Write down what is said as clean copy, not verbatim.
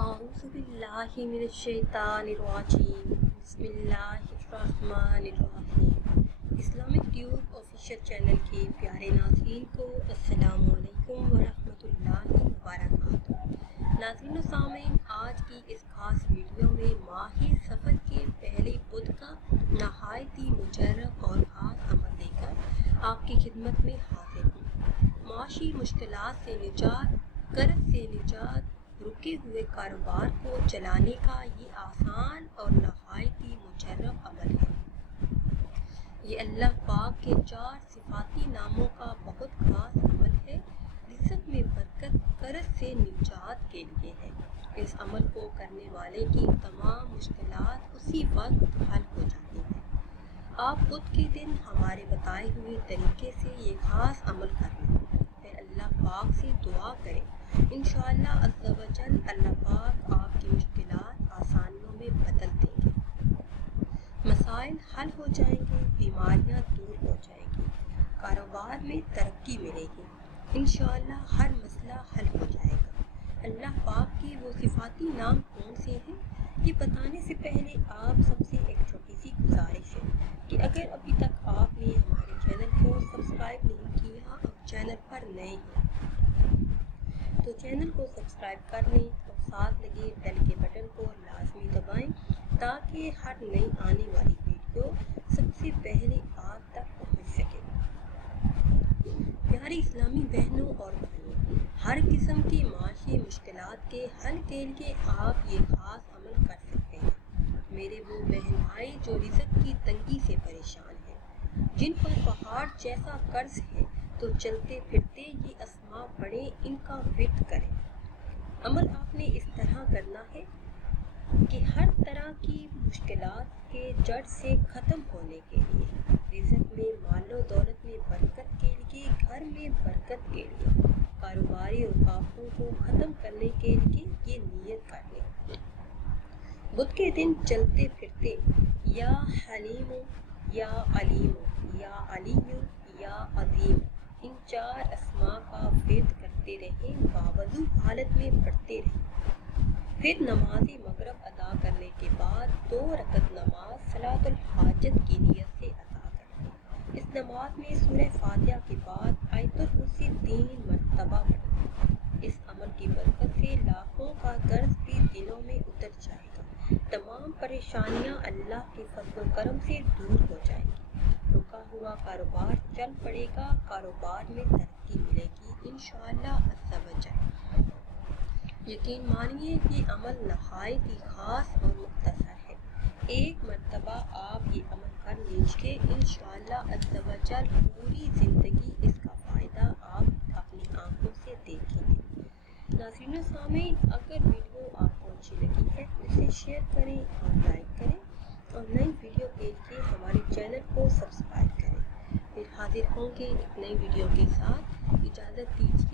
أعوذ بالله من الشیطان الرجیم بسم اللہ الرحمن الرحیم۔ اسلامک ٹیوب آفیشیل چینل کے پیارے ناظرین کو السلام علیکم ورحمۃ اللہ وبرکاتہ۔ ناظرین و سامعین، آج کی اس خاص ویڈیو میں ماہ سفر کے پہلے بدھ کا نہایت ہی مجرب اور خاص عمل لے کر آپ کی خدمت میں حاضر ہوں۔ معاشی مشکلات سے نجات، قرض سے نجات، رکے ہوئے کاروبار کو چلانے کا یہ آسان اور نہایت ہی مجرب عمل ہے۔ یہ اللہ پاک کے 4 صفاتی ناموں کا بہت خاص عمل ہے۔ رزق میں برکت، قرض سے نجات کے لیے ہے۔ اس عمل کو کرنے والے کی تمام مشکلات اسی وقت حل ہو جاتی ہیں۔ آپ بدھ کے دن ہمارے بتائے ہوئے طریقے سے یہ خاص عمل کر لیں، پھر اللہ پاک سے دعا کریں۔ انشاءاللہ عز و جل اللہ پاک آپ کی مشکلات آسانیوں میں بدل دیں گے، مسائل حل ہو جائیں گے، بیماریاں دور ہو جائیں گی، کاروبار میں ترقی ملے گی، انشاءاللہ ہر مسئلہ حل ہو جائے گا۔ اللہ پاک کے وہ صفاتی نام کون سے ہیں، یہ بتانے سے پہلے آپ سب سے ایک چھوٹی سی گزارش ہے کہ اگر ابھی تک آپ نے ہمارے چینل کو سبسکرائب نہیں کیا اور چینل پر نئے ہیں تو چینل کو سبسکرائب کر لیں اور ساتھ لگے بیل کے بٹن کو لازمی دبائیں تاکہ ہر نئی آنے والی ویڈیو سب سے پہلے آپ تک پہنچ سکے۔ پیاری اسلامی بہنوں اور بھائیوں، ہر قسم کی معاشی مشکلات کے حل کے لیے آپ یہ خاص عمل کر سکتے ہیں۔ میرے وہ بہن بھائی جو رزق کی تنگی سے پریشان ہیں، جن پر پہاڑ جیسا قرض ہے، تو چلتے پھرتے یہ اسماء پڑھیں، ان کا ورد کریں۔ عمل آپ نے اس طرح کرنا ہے کہ ہر طرح کی مشکلات کے جڑ سے ختم ہونے کے لیے، رزق میں، مال و دولت میں برکت کے لیے، گھر میں برکت کے لیے، کاروباری رکاوٹوں کو ختم کرنے کے لیے یہ نیت کر لیں۔ بدھ کے دن چلتے پھرتے یا حلیم یا علیم یا علی یا عظیم، ان 4 اسماء کا ورد کرتے رہیں، باوضو حالت میں پڑھتے رہیں۔ پھر نماز مغرب ادا کرنے کے بعد 2 رکعت نماز صلاۃ الحاجت کی نیت سے ادا کریں۔ اس نماز میں سورہ فاتحہ کے بعد آیت الکرسی 3 مرتبہ پڑھیں۔ اس عمل کی برکت سے لاکھوں کا قرض بھی دنوں میں اتر جائے گا، تمام پریشانیاں اللہ کے فضل و کرم سے دور ہو جائیں گی، رکا ہوا کاروبار چل پڑے گا، کاروبار میں ترقی ملے گی انشاءاللہ عز و جل۔ یقین مانیے یہ عمل نہایت ہی خاص اور مختصر ہے۔ ایک مرتبہ آپ یہ عمل کر لیجئے، انشاءاللہ عز و جل پوری زندگی اس کا فائدہ آپ اپنی آنکھوں سے دیکھیں گے۔ ناظرین و سامعین، اگر ویڈیو آپ کو اچھی لگی ہے تو اسے شیئر کریں اور لائک کریں اور نئی ویڈیو کے لیے ہمارے چینل کو سبسکرائب کریں۔ پھر حاضر ہوں گے ایک نئی ویڈیو کے ساتھ۔ اجازت دیجیے۔